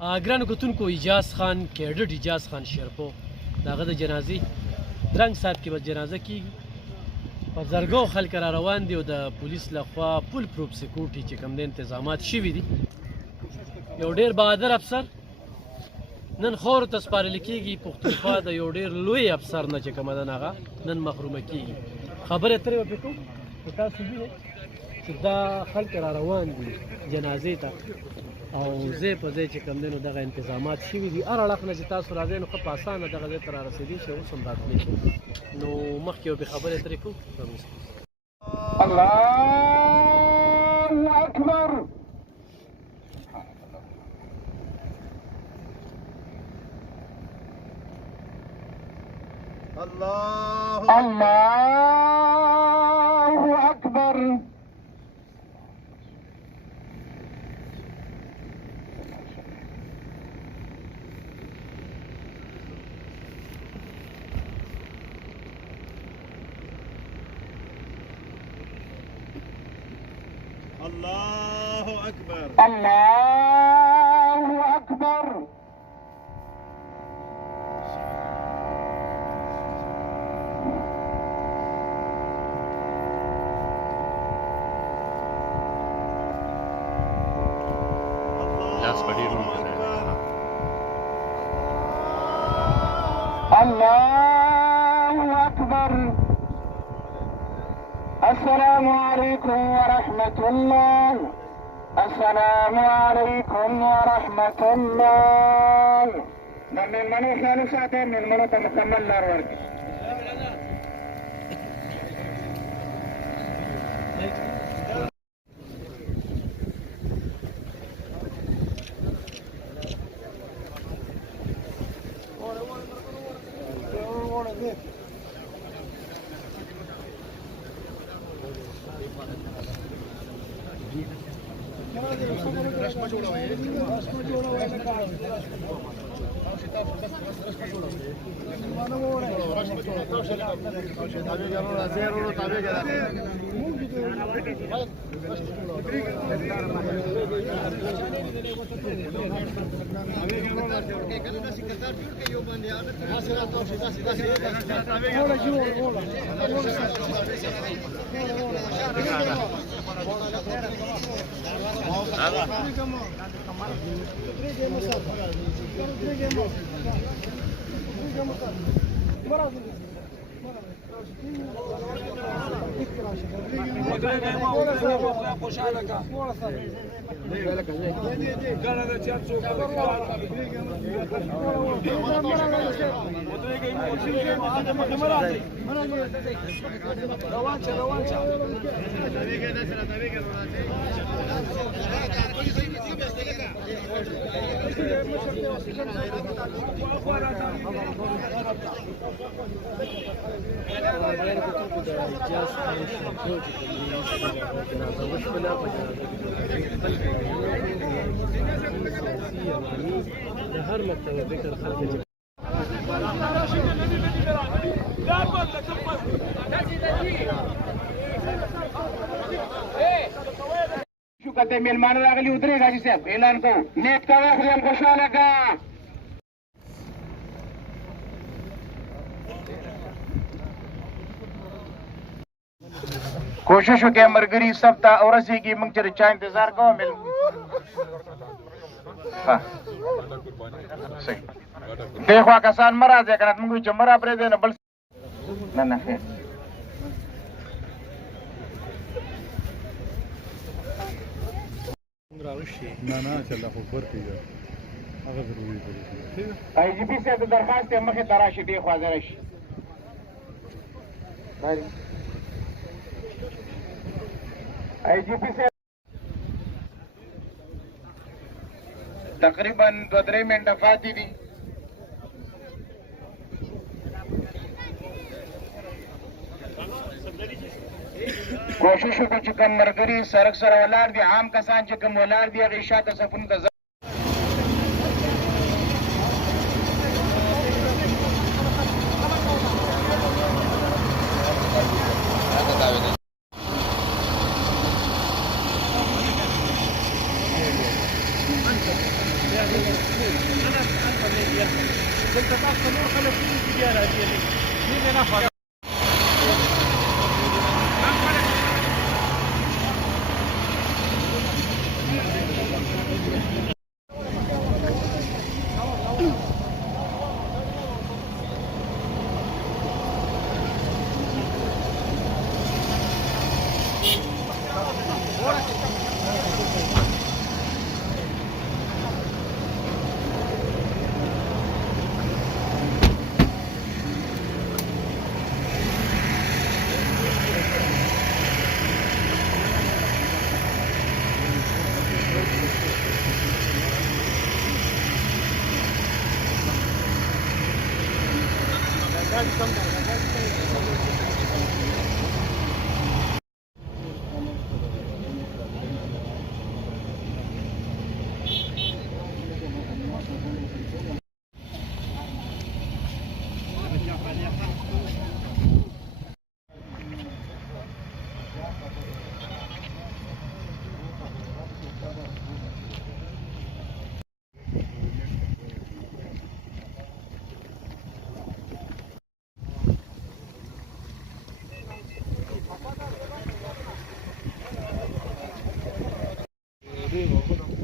ګرانو کتونکو ایجاز خان کیډټ ایجاز خان شیرپو د هغه د جنازې درنګ سات کې به جنازه کېږي. په زرګو خلک را روان دي او د پولیس لخوا فول پروف سکیورټي چې کوم د انتظامات شوي دي. یو ډېر بهادر افسر نن خاورو ته سپارل کېږي. پښتونخوا د یو ډېر لوی افسر نه چې کومه ده هغه نن محرومه کېږي. خبرې اترې به پرې کوو خو تاسو وینئ چې دا خلک را روان دي جنازې ته او ځای په ځای چې کوم دی نو دغه انتظامات شوي دي. هر اړخ نه چې تاسو راځئ نو ښه په اسانه دغه ځای ته را رسېدی شي. اوس هم راتلی شي نو مخکې یو بې خبرې اترې کوو. الله اکبر الله اکبر الله أكبر الله اکبر الله اکبر. السلام عليكم ورحمة الله. السلام عليكم ورحمة الله. من المنو خالو ساته من المنو تمكمل لار ورد. هر مکتب ذکر خلک شو کته میلمانه راغلي ودرې غاجي صاحب اعلان کو نیت کا خپل خوشاله کا. کوشش وکړئ مرګري سب ته ورسېږي. موږ چې چا انتظار کوو صحیح دې خوا کسان مه راځئ که نه موږ چې مه را پرېږدئ نو بل نه نه خیر آی جي پي صاحب د درخواست یې مخې ته راشي دې خوا ځه راشي. آی جي پي صاحب تقریبا 2-3 منټه پاتې دي. کوشش وکړو چې کوم ملګري سړک سره ولاړ دي عام کسان چې کوم ولاړ دي هغې شاته صفونو ته دلته تاسو ته نور خلک دي چې بیا راځي دې نه خوا arriba,